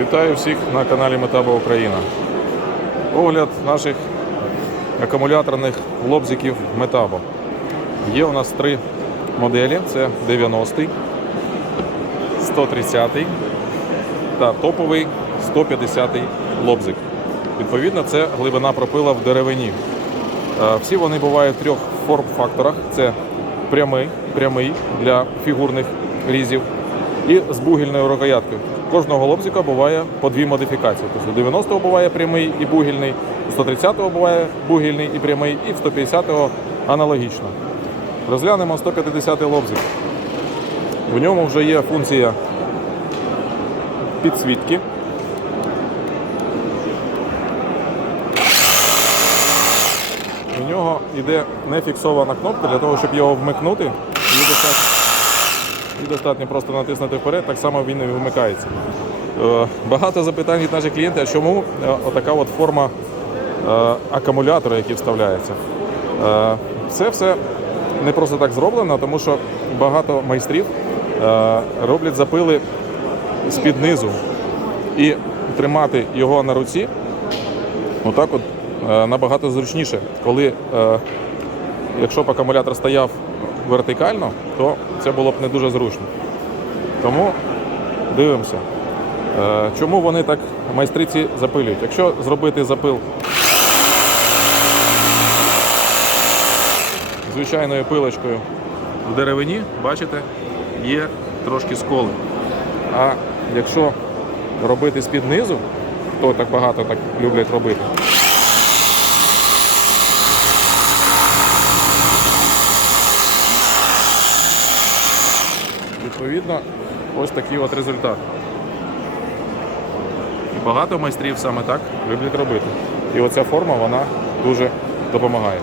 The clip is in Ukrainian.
Вітаю всіх на каналі Метаба Україна. Огляд наших акумуляторних лобзиків Метабо. Є у нас три моделі: це 90-й, 130-й та топовий 150-й лобзик. Відповідно, це глибина пропила в деревині. Е, Всі вони бувають в трьох форм-факторах: це прямий, прямий для фігурних різів і з бугільною рукояткою. Кожного лобзика буває по дві модифікації. Тобто у 90-го буває прямий і бугільний, у 130-го буває бугільний і прямий, і в 150-го аналогічно. Розглянемо 150-й лобзик. В ньому вже є функція підсвітки. У нього йде нефіксована кнопка для того, щоб його вмикнути. Достатньо, просто натиснути вперед, так само він і вмикається. Е, Багато запитань від наших клієнтів, чому е, отака от форма е, акумулятора, який вставляється. Це все не просто так зроблено, тому що багато майстрів роблять запили з-під низу. І тримати його на руці Отак от набагато зручніше. Коли, якщо б акумулятор стояв вертикально, то це було б не дуже зручно. Тому дивимося. Е, чому вони так майстриці запилюють? Якщо зробити запил звичайною пилочкою в деревині, бачите, є трошки сколи. А якщо робити з-під низу, хто так багато так люблять робити. Відповідно, ось такий от результат. І багато майстрів саме так люблять робити. І оця форма вона дуже допомагає.